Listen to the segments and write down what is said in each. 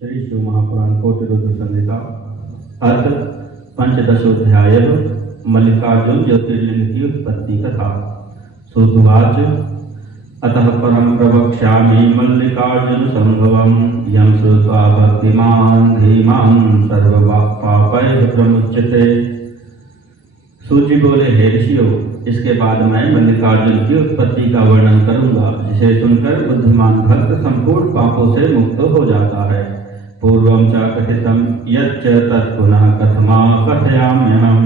श्री शिव महापुराण कोटिरुद्र संहिता अर्थ पंचदशोध्याय मल्लिकार्जुन ज्योतिर्लिंग की उत्पत्ति कथा। सूतवाच अतः परम प्रवक्ष्यामि मल्लिकार्जुन संभवम् यं श्रुत्वा भक्तिमान् धीमान् सर्वपापैः प्रमुच्यते। सूची बोले, हे ऋषियों, इसके बाद मैं मल्लिकार्जुन की उत्पत्ति का वर्णन करूंगा, जिसे सुनकर बुद्धिमान भक्त संपूर्ण पापों से मुक्त हो जाता है। पूर्वं च कथितं यच्च तत्पुनः कथमा कथयाम्यहम्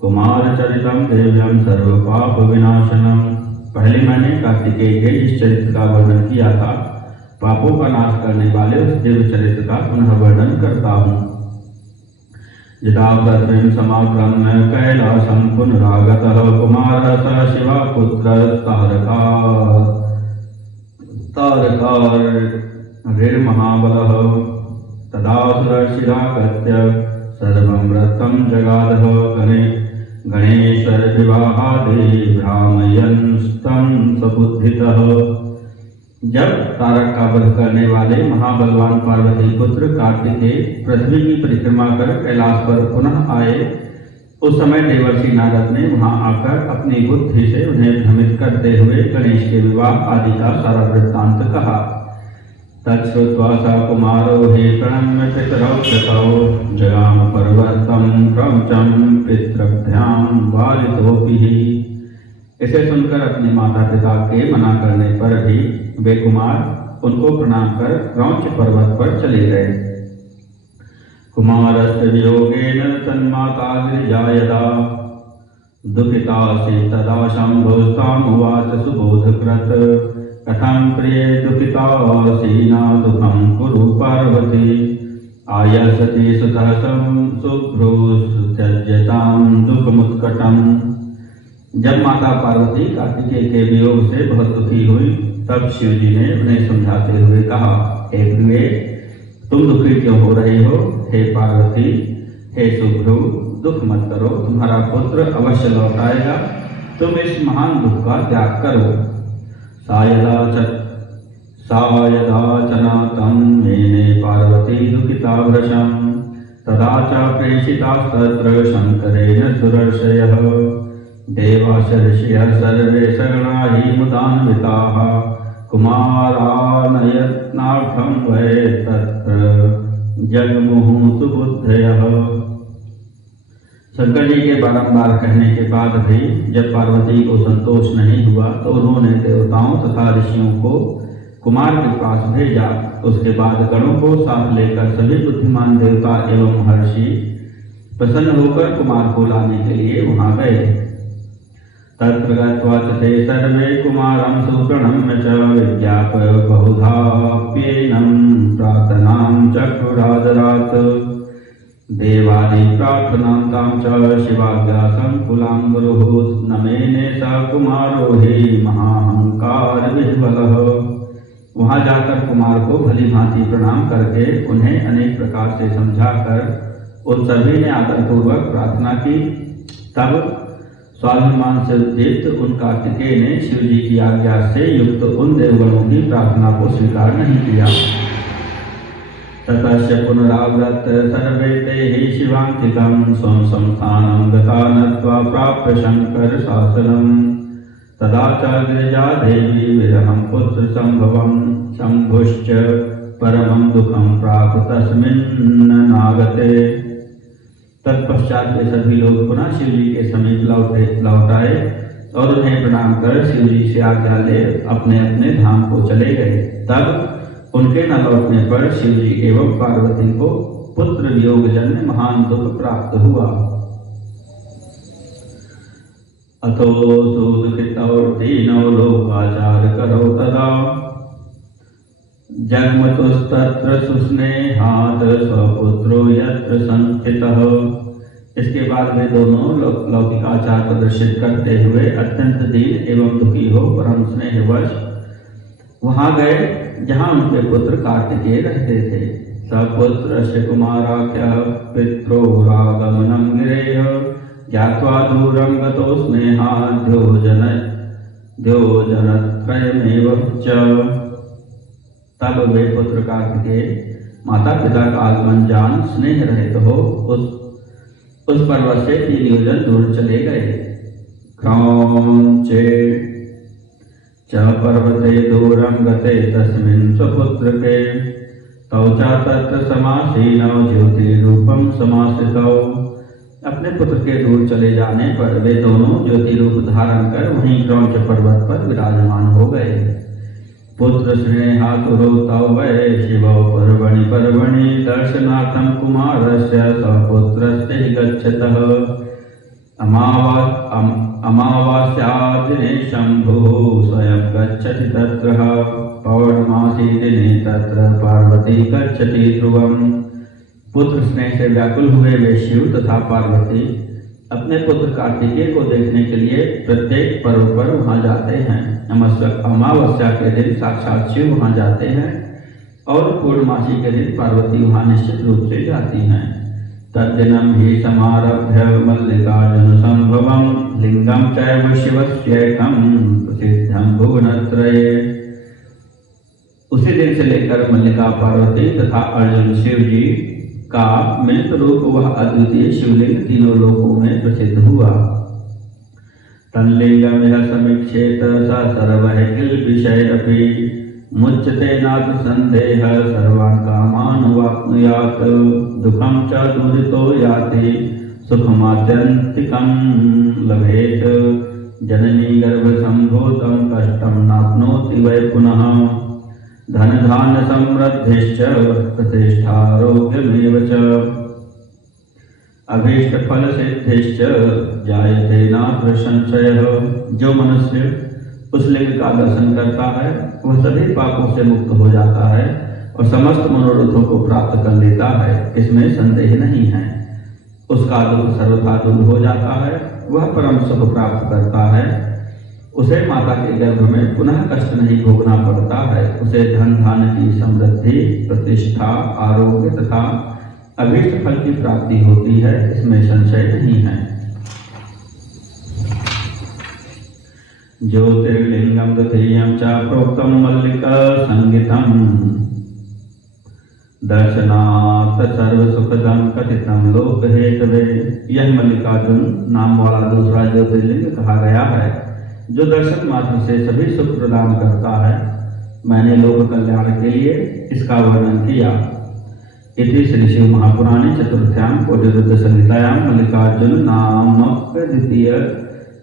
कुमारचरितं देव्यं सर्वपाप विनाशनम्। पहले मैंने कार्तिकेय के इस चरित्र का वर्णन किया था। पापों का नाश करने वाले उस दिव्य चरित्र का पुनः वर्णन करता हूँ। यदा तद्रिं समाक्रम्य कैलासं पुनरागतः कुमारः स शिवपुत्रः तारकार्यमहाबलः तदासुरशिरागत्य सर्वं व्रतं जगादः गणेश्वर विवाहादि भ्रामयन्स्तं सबुद्धितः। जब तारक का वध करने वाले महाबलवान पार्वती पुत्र कार्तिकेय पृथ्वी की परिक्रमा कर कैलाश पर पुनः आए, उस समय देवर्षि नारद ने वहां आकर अपनी बुद्धि से उन्हें भ्रमित करते हुए गणेश के विवाह आदि का सारा वृत्तांत कहा। तच्छ्रुत्वा स कुमारो हे प्रणम्य पितरौ कृतौ जगाम पर्वतं क्रौचं पितृभ्यां बालितोऽपि। इसे सुनकर अपने माता पिता के मना करने पर भी वे कुमार उनको प्रणाम कर क्रौंच पर्वत पर चले गए। कुमारस्य वियोगेन तन्माता गिरिजा यदा दुःखितासि तदा शम्भुस्तामुवाच सुबोधकृत् कथं प्रिये दुःखितासि न दुःखं कुरु पार्वती आयासति सुतः शुभ्रो त्यज्यतां दुःखमुत्कटम्। जब माता पार्वती कार्तिकेय के वियोग से बहुत दुखी हुई, तब शिव जी ने उन्हें समझाते हुए कहा, हे प्रिय, तुम दुखी क्यों हो रहे हो? हे पार्वती, हे शुभ्रू, दुख मत करो, तुम्हारा पुत्र अवश्य लौट आएगा। तुम इस महान दुख का त्याग करो। सायदाचनातं मेने पार्वती दुःखिता वृषं तदा च प्रेषितास्तत्र शंकरेण सुरर्षयः देवाशर्षयः सर्वे सगणा हि मुदान्विताः कुमारानयनार्थं वै तत्र जगमुहुः सुबुद्धयः। शंकर जी के बारंबार कहने के बाद भी जब पार्वती को संतोष नहीं हुआ, तो उन्होंने देवताओं तथा ऋषियों को कुमार के पास भेजा। उसके बाद गणों को साथ लेकर सभी बुद्धिमान देवता एवं महर्षि प्रसन्न होकर कुमार को लाने के लिए वहां गए। तत्र गत्वा च ते सर्वे कुमारं सुप्रणम्य च विज्ञाप्य बहुधाप्येनं प्रार्थनां चक्रुरादरात् देवादि प्रार्थनां तां च शिवाज्ञा संकुलां गुरुः नमेने स कुमारो हि महाहंकार विह्वलः। वहां जाकर कुमार को भली भांति प्रणाम करके उन्हें अनेक प्रकार से समझाकर उन सभी ने आदरपूर्वक प्रार्थना की। तब स्वाभिमान से उद्दीप्त उन कार्तिकेय ने शिव जी की आज्ञा से युक्त उन देवगणों की प्रार्थना को स्वीकार नहीं किया। ततश्च पुनराव्रत सर्वे ते हि शिवान्तिकं स्वं संस्थानं गता नत्वा प्राप्य शंकर शासनम् तदा च गिरिजा देवी विरहं पुत्र संभवं शंभुश्च परमं दुःखं प्राप तस्मिन्नागते। तत्पश्चात वे सभी लोग पुनः शिव जी के समीप लौट आए और उन्हें प्रणाम कर शिव जी से आज्ञा ले अपने अपने धाम को चले गए। तब उनके न लौटने पर शिव जी एवं पार्वती को पुत्र वियोग जन्य महान दुख प्राप्त हुआ। अतो सुदुःखितौ दीनौ लोकाचार करो तदा जग्मतुस्तत्र सुस्नेहात् स्वपुत्रो यत्र संस्थितः। इसके बाद वे दोनों लौकिकाचार प्रदर्शित करते हुए अत्यंत दीन एवं दुखी हो परम स्नेहवश वहां गए जहां उनके पुत्र कार्तिकेय रहते थे। सपुत्रस्य कुमाराख्यः पित्रोरागमनं गिरेः ज्ञात्वा दूरं गतो स्नेहात् द्योजनत्रयमेव च। तब वे पुत्र कार्तिकेय माता पिता का आगमन जान स्नेह रहित हो उस पर्वत से 3 योजन दूर चले गए। क्रौंचे च पर्वते दूरम गते तस्मिन् स्वपुत्र के तौ च तत्र समासीनौ ज्योतिरूपम समाश्रितौ। अपने पुत्र के दूर चले जाने पर वे दोनों ज्योति रूप धारण कर वहीं क्रौंच पर्वत पर विराजमान हो गए। पुत्र स्नेहातुरौ तौ वै शिवौ पर्वणि पर्वणि दर्शनार्थं कुमारस्य स्वपुत्रस्य गच्छतः। अमावास्यादिने शंभुः स्वयं गच्छति तत्र पौर्णमासी दिने तत्र पार्वती गच्छति ध्रुवम्। पुत्र स्नेह से व्याकुल हुए वे शिव तथा पार्वती अपने पुत्र कार्तिकेय को देखने के लिए प्रत्येक पर्व पर वहां जाते हैं। अमावस्या के दिन साक्षात शिव वहां जाते हैं और पूर्णमासी के दिन पार्वती वहां निश्चित रूप से जाती हैं। तद्दिनं हि समारभ्य मल्लिकार्जुन संभवं लिंगम चैव शिवस्यैकं प्रसिद्धं भुवनत्रये। उसी दिन से लेकर मल्लिका पार्वती तथा अर्जुन शिव जी का मिलित रूप वह अद्वितीय शिवलिंग तीनों लोकों में प्रसिद्ध हुआ। तल्लिंगम यह समीक्षेत स सर्वः किल्बिषैरपि मुच्यते नाथ संदेह सर्वान् कामान् वाप्नुयात्। दुःखं च दुरितो याति सुखमात्यन्तिकं लभेत जननी गर्भसम्भूतं कष्टं नाप्नोति वै पुनः। धन धान्य समृद्धिश्च प्रतिष्ठारोग्यमेव च अभीष्ट फल सिद्धिश्च जायते नात्र संशयः। जो मनुष्य उस लिंग का दर्शन करता है वह सभी पापों से मुक्त हो जाता है और समस्त मनोरथों को प्राप्त कर लेता है, इसमें संदेह नहीं है। उसका दुख सर्वथा दूर हो जाता है, वह परम सुख प्राप्त करता है। उसे माता के गर्भ में पुनः कष्ट नहीं भोगना पड़ता है। उसे धन धान्य की समृद्धि, प्रतिष्ठा, आरोग्य तथा अभीष्ट फल की प्राप्ति होती है, इसमें संशय नहीं है। ज्योतिर्लिंगम द्वितीयं च प्रोक्तम मल्लिका संगीतम दर्शनात् सर्व सुखदम कथितम लोक हेतवे। यह मल्लिकार्जुन नाम वाला दूसरा ज्योतिर्लिंग कहा गया है जो दर्शन मात्र से सभी सुख प्रदान करता है। मैंने लोक कल्याण के लिए इसका वर्णन किया। इति श्री शिव महापुराणे चतुर्थ्यां कोटिरुद्र संहितायां मल्लिकार्जुन नामक द्वितीय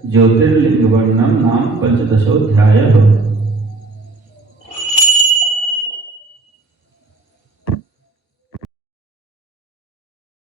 ज्योतिर्लिंग वर्णनम नाम 15 अध्यायः।